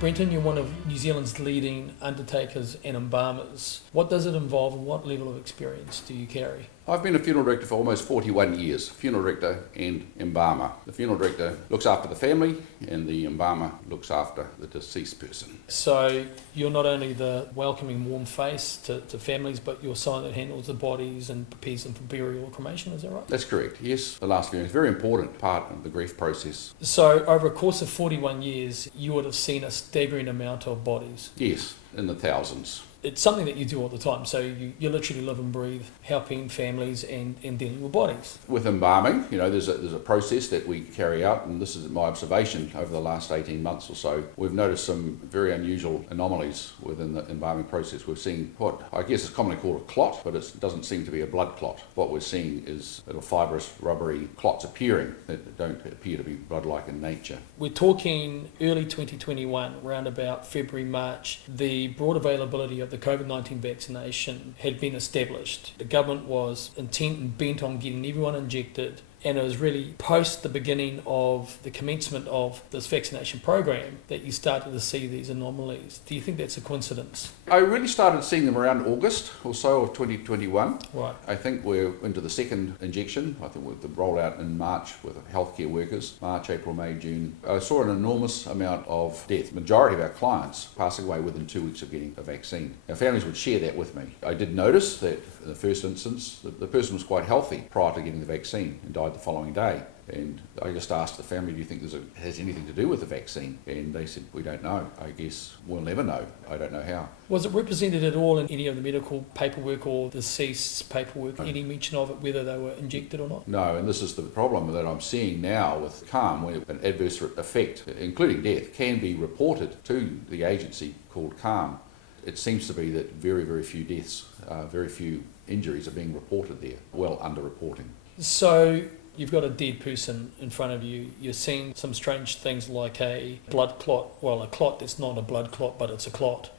Brenton, you're one of New Zealand's leading undertakers and embalmers. What does it involve and what level of experience do you carry? I've been a funeral director for almost 41 years, funeral director and embalmer. The funeral director looks after the family and the embalmer looks after the deceased person. So you're not only the welcoming warm face to families, but you're someone that handles the bodies and prepares them for burial or cremation, is that right? That's correct, yes. The last viewing is a very important part of the grief process. So over a course of 41 years, you would have seen a staggering amount of bodies. Yes, in the thousands. It's something that you do all the time, so you literally live and breathe helping families and dealing with bodies. With embalming, there's a process that we carry out, and this is my observation over the last 18 months or so. We've noticed some very unusual anomalies within the embalming process. We've seen what I guess is commonly called a clot, but it doesn't seem to be a blood clot. What we're seeing is little fibrous, rubbery clots appearing that don't appear to be blood-like in nature. We're talking early 2021, around about February, March. The broad availability of the COVID-19 vaccination had been established. The government was intent and bent on getting everyone injected, and it was really post the beginning of the commencement of this vaccination program that you started to see these anomalies. Do you think that's a coincidence? I really started seeing them around August or so of 2021. Right. I think we're into the second injection. I think with the rollout in March with healthcare workers, March, April, May, June. I saw an enormous amount of death. Majority of our clients passing away within 2 weeks of getting a vaccine. Our families would share that with me. I did notice that in the first instance, the person was quite healthy prior to getting the vaccine and died the following day. And I just asked the family, do you think it has anything to do with the vaccine? And they said, we don't know. I guess we'll never know. I don't know how. Was it represented at all in any of the medical paperwork or deceased's paperwork, any mention of it, whether they were injected or not? No, and this is the problem that I'm seeing now with CALM, where an adverse effect, including death, can be reported to the agency called CALM. It seems to be that very, very few deaths, very few injuries are being reported there, well underreporting. So you've got a dead person in front of you. You're seeing some strange things like a blood clot. Well, a clot that's not a blood clot, but it's a clot.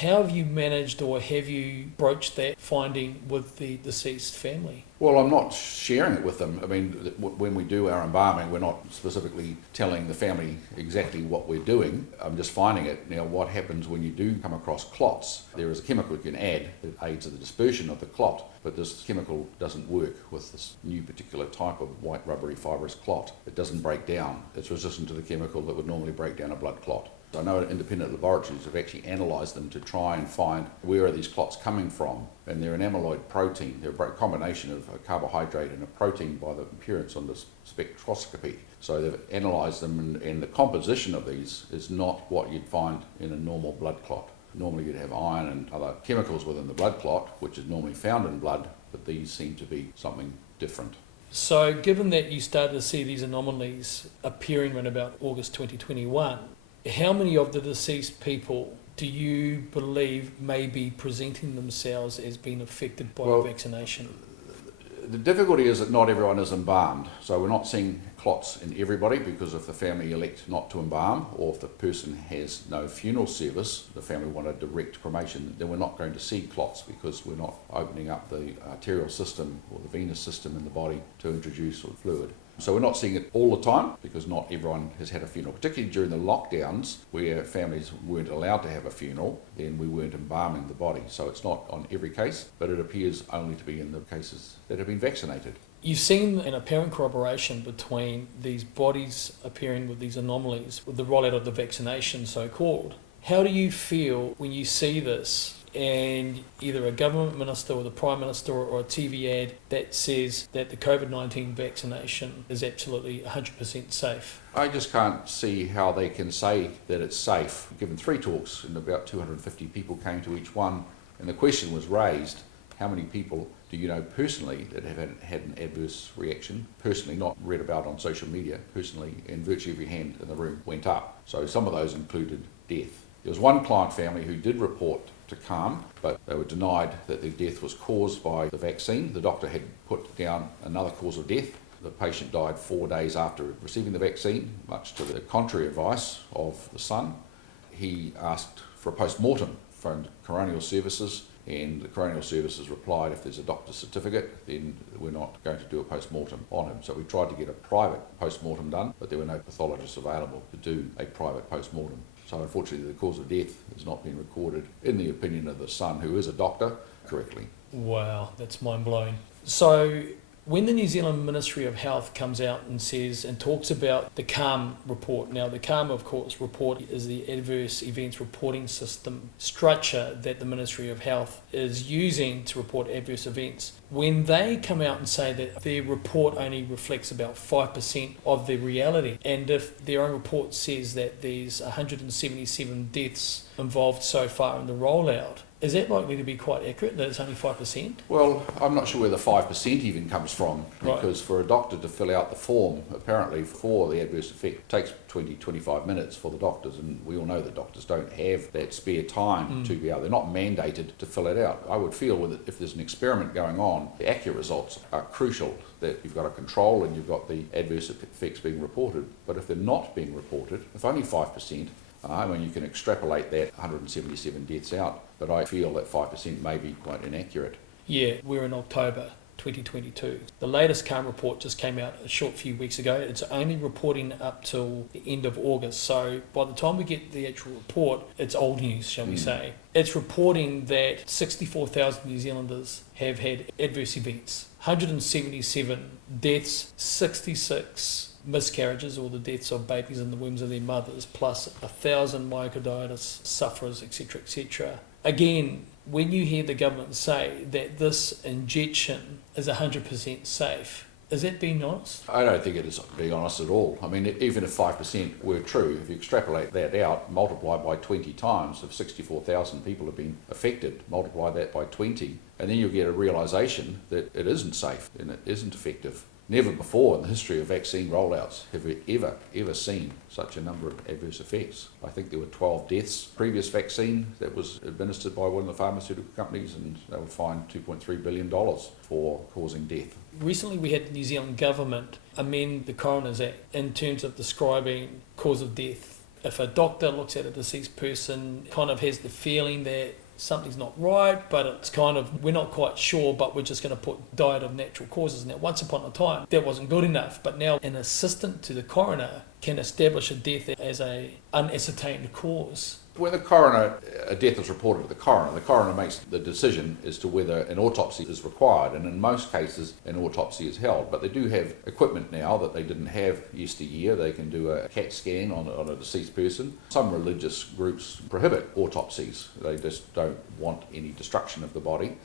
How have you managed or have you broached that finding with the deceased family? Well, I'm not sharing it with them. I mean, when we do our embalming, we're not specifically telling the family exactly what we're doing. I'm just finding it. Now, what happens when you do come across clots? There is a chemical you can add that aids in the dispersion of the clot, but this chemical doesn't work with this new particular type of white rubbery fibrous clot. It doesn't break down. It's resistant to the chemical that would normally break down a blood clot. I know independent laboratories have actually analysed them to try and find where are these clots coming from, and they're an amyloid protein. They're a combination of a carbohydrate and a protein by the appearance on the spectroscopy. So they've analysed them, and the composition of these is not what you'd find in a normal blood clot. Normally you'd have iron and other chemicals within the blood clot, which is normally found in blood, but these seem to be something different. So given that you started to see these anomalies appearing around about August 2021, how many of the deceased people do you believe may be presenting themselves as being affected by vaccination? The difficulty is that not everyone is embalmed, so we're not seeing clots in everybody, because if the family elect not to embalm, or if the person has no funeral service, the family want a direct cremation, then we're not going to see clots, because we're not opening up the arterial system or the venous system in the body to introduce fluid. So we're not seeing it all the time, because not everyone has had a funeral, particularly during the lockdowns where families weren't allowed to have a funeral, then we weren't embalming the body. So it's not on every case, but it appears only to be in the cases that have been vaccinated. You've seen an apparent corroboration between these bodies appearing with these anomalies with the rollout of the vaccination, so-called. How do you feel when you see this and either a government minister or the Prime Minister or a TV ad that says that the COVID-19 vaccination is absolutely 100% safe? I just can't see how they can say that it's safe. Given 3 talks and about 250 people came to each one, and the question was raised, how many people do you know personally that have had an adverse reaction? Personally, not read about on social media, personally, and virtually every hand in the room went up. So some of those included death. There was one client family who did report to CALM, but they were denied that their death was caused by the vaccine. The doctor had put down another cause of death. The patient died 4 days after receiving the vaccine, much to the contrary advice of the son. He asked for a post-mortem from coronial services, and the coronial services replied, if there's a doctor's certificate, then we're not going to do a post-mortem on him. So we tried to get a private post-mortem done, but there were no pathologists available to do a private post-mortem. So unfortunately the cause of death has not been recorded, in the opinion of the son, who is a doctor, correctly. Wow, that's mind-blowing. So when the New Zealand Ministry of Health comes out and says and talks about the CALM report, now the CALM, of course, report is the Adverse Events Reporting System structure that the Ministry of Health is using to report adverse events. When they come out and say that their report only reflects about 5% of the reality, and if their own report says that there's 177 deaths involved so far in the rollout, is that likely to be quite accurate, that it's only 5%? Well, I'm not sure where the 5% even comes from, because for a doctor to fill out the form, apparently for the adverse effect, it takes 20-25 minutes for the doctors, and we all know that doctors don't have that spare time to be able, they're not mandated to fill it out. I would feel with it, if there's an experiment going on, the accurate results are crucial, that you've got a control and you've got the adverse effects being reported. But if they're not being reported, if only 5%, I mean, you can extrapolate that 177 deaths out, but I feel that 5% may be quite inaccurate. Yeah, we're in October 2022. The latest CALM report just came out a short few weeks ago. It's only reporting up till the end of August. So by the time we get the actual report, it's old news, shall we say. It's reporting that 64,000 New Zealanders have had adverse events, 177 deaths, 66 miscarriages, or the deaths of babies in the wombs of their mothers, plus 1,000 myocarditis sufferers, etc., etc. Again, when you hear the government say that this injection is 100% safe, is that being honest? I don't think it is being honest at all. I mean, even if 5% were true, if you extrapolate that out, multiply by 20 times, if 64,000 people have been affected, multiply that by 20, and then you'll get a realisation that it isn't safe and it isn't effective. Never before in the history of vaccine rollouts have we ever seen such a number of adverse effects. I think there were 12 deaths. Previous vaccine that was administered by one of the pharmaceutical companies, and they were fined $2.3 billion for causing death. Recently we had the New Zealand government amend the Coroner's Act in terms of describing cause of death. If a doctor looks at a deceased person, kind of has the feeling that something's not right, but it's kind of, we're not quite sure, but we're just going to put died of natural causes. Now, once upon a time, that wasn't good enough, but now an assistant to the coroner can establish a death as a unascertained cause. When a death is reported to the coroner makes the decision as to whether an autopsy is required, and in most cases an autopsy is held. But they do have equipment now that they didn't have yesteryear. They can do a CAT scan on a deceased person. Some religious groups prohibit autopsies. They just don't want any destruction of the body.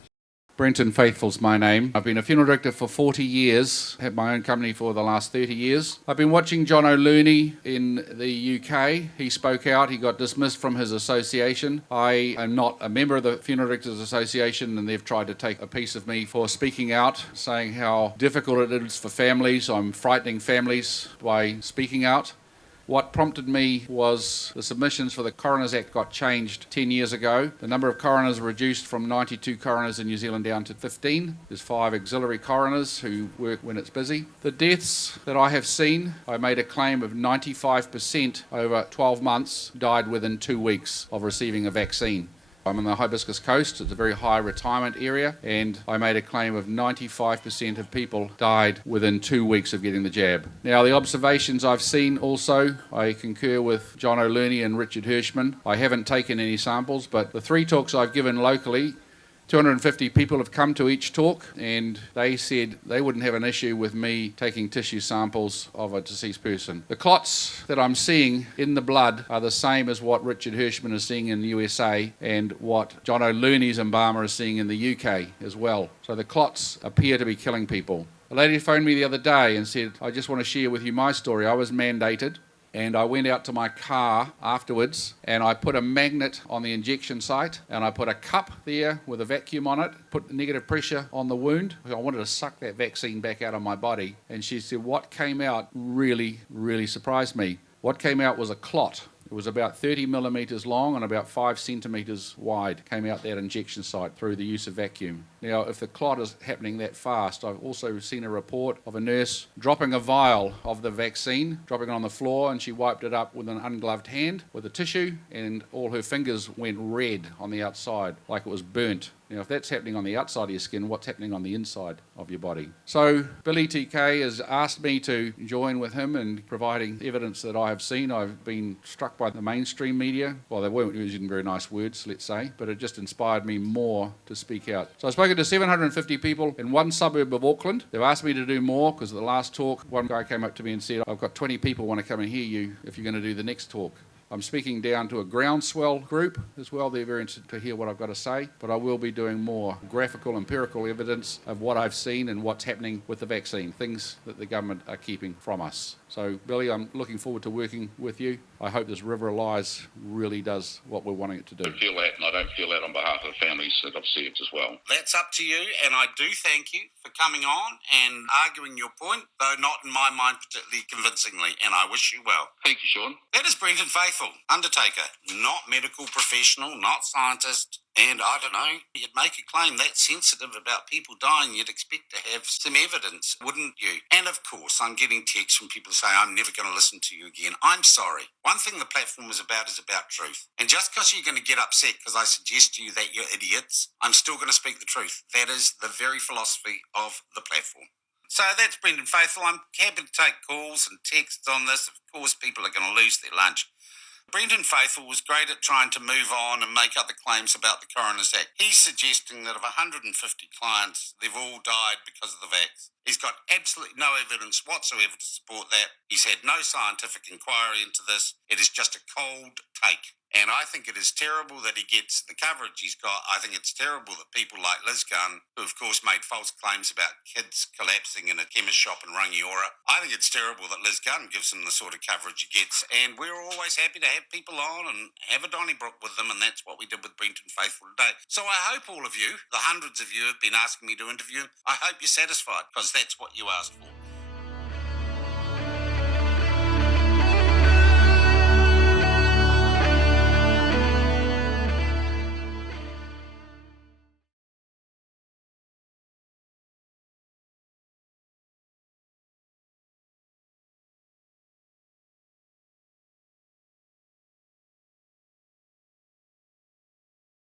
Brenton Faithful's my name. I've been a funeral director for 40 years, had my own company for the last 30 years. I've been watching John O'Looney in the UK. He spoke out, he got dismissed from his association. I am not a member of the Funeral Directors Association, and they've tried to take a piece of me for speaking out, saying how difficult it is for families. I'm frightening families by speaking out. What prompted me was the submissions for the Coroner's Act got changed 10 years ago. The number of coroners reduced from 92 coroners in New Zealand down to 15. There's 5 auxiliary coroners who work when it's busy. The deaths that I have seen, I made a claim of 95% over 12 months died within 2 weeks of receiving a vaccine. I'm on the Hibiscus Coast. It's a very high retirement area, and I made a claim of 95% of people died within 2 weeks of getting the jab. Now, the observations I've seen also, I concur with John O'Looney and Richard Hirschman. I haven't taken any samples, but the 3 talks I've given locally, 250 people have come to each talk, and they said they wouldn't have an issue with me taking tissue samples of a deceased person. The clots that I'm seeing in the blood are the same as what Richard Hirschman is seeing in the USA and what John O'Looney's embalmer is seeing in the UK as well. So the clots appear to be killing people. A lady phoned me the other day and said, I just want to share with you my story. I was mandated, and I went out to my car afterwards and I put a magnet on the injection site and I put a cup there with a vacuum on it, put negative pressure on the wound. I wanted to suck that vaccine back out of my body. And she said, what came out really, really surprised me. What came out was a clot. It was about 30 millimetres long and about 5 centimetres wide, came out that injection site through the use of vacuum. Now, if the clot is happening that fast, I've also seen a report of a nurse dropping a vial of the vaccine, dropping it on the floor, and she wiped it up with an ungloved hand with a tissue, and all her fingers went red on the outside, like it was burnt. Now, if that's happening on the outside of your skin, what's happening on the inside of your body? So Billy TK has asked me to join with him in providing evidence that I have seen. I've been struck by the mainstream media. Well, they weren't using very nice words, let's say, but it just inspired me more to speak out. So I've spoken to 750 people in one suburb of Auckland. They've asked me to do more because at the last talk, one guy came up to me and said, I've got 20 people want to come and hear you if you're going to do the next talk. I'm speaking down to a groundswell group as well. They're very interested to hear what I've got to say, but I will be doing more graphical, empirical evidence of what I've seen and what's happening with the vaccine, things that the government are keeping from us. So, Billy, I'm looking forward to working with you. I hope this River of Lies really does what we're wanting it to do. I feel that, and I don't feel that on behalf of the families that I've served as well. That's up to you, and I do thank you for coming on and arguing your point, though not in my mind particularly convincingly, and I wish you well. Thank you, Sean. That is Brenton Faithful, undertaker, not medical professional, not scientist. And I don't know, you'd make a claim that sensitive about people dying, you'd expect to have some evidence, wouldn't you? And of course, I'm getting texts from people saying, I'm never going to listen to you again. I'm sorry. One thing the platform is about truth. And just because you're going to get upset because I suggest to you that you're idiots, I'm still going to speak the truth. That is the very philosophy of the platform. So that's Brenton Faithful. I'm happy to take calls and texts on this. Of course, people are going to lose their lunch. Brenton Faithful was great at trying to move on and make other claims about the Coroner's Act. He's suggesting that of 150 clients, they've all died because of the vax. He's got absolutely no evidence whatsoever to support that. He's had no scientific inquiry into this. It is just a cold take. And I think it is terrible that he gets the coverage he's got. I think it's terrible that people like Liz Gunn, who of course made false claims about kids collapsing in a chemist shop in Rangiora, I think it's terrible that Liz Gunn gives him the sort of coverage he gets. And we're always happy to have people on and have a Donnybrook with them, and that's what we did with Brenton Faithful today. So I hope all of you, the hundreds of you who have been asking me to interview him, I hope you're satisfied, because that's what you asked for.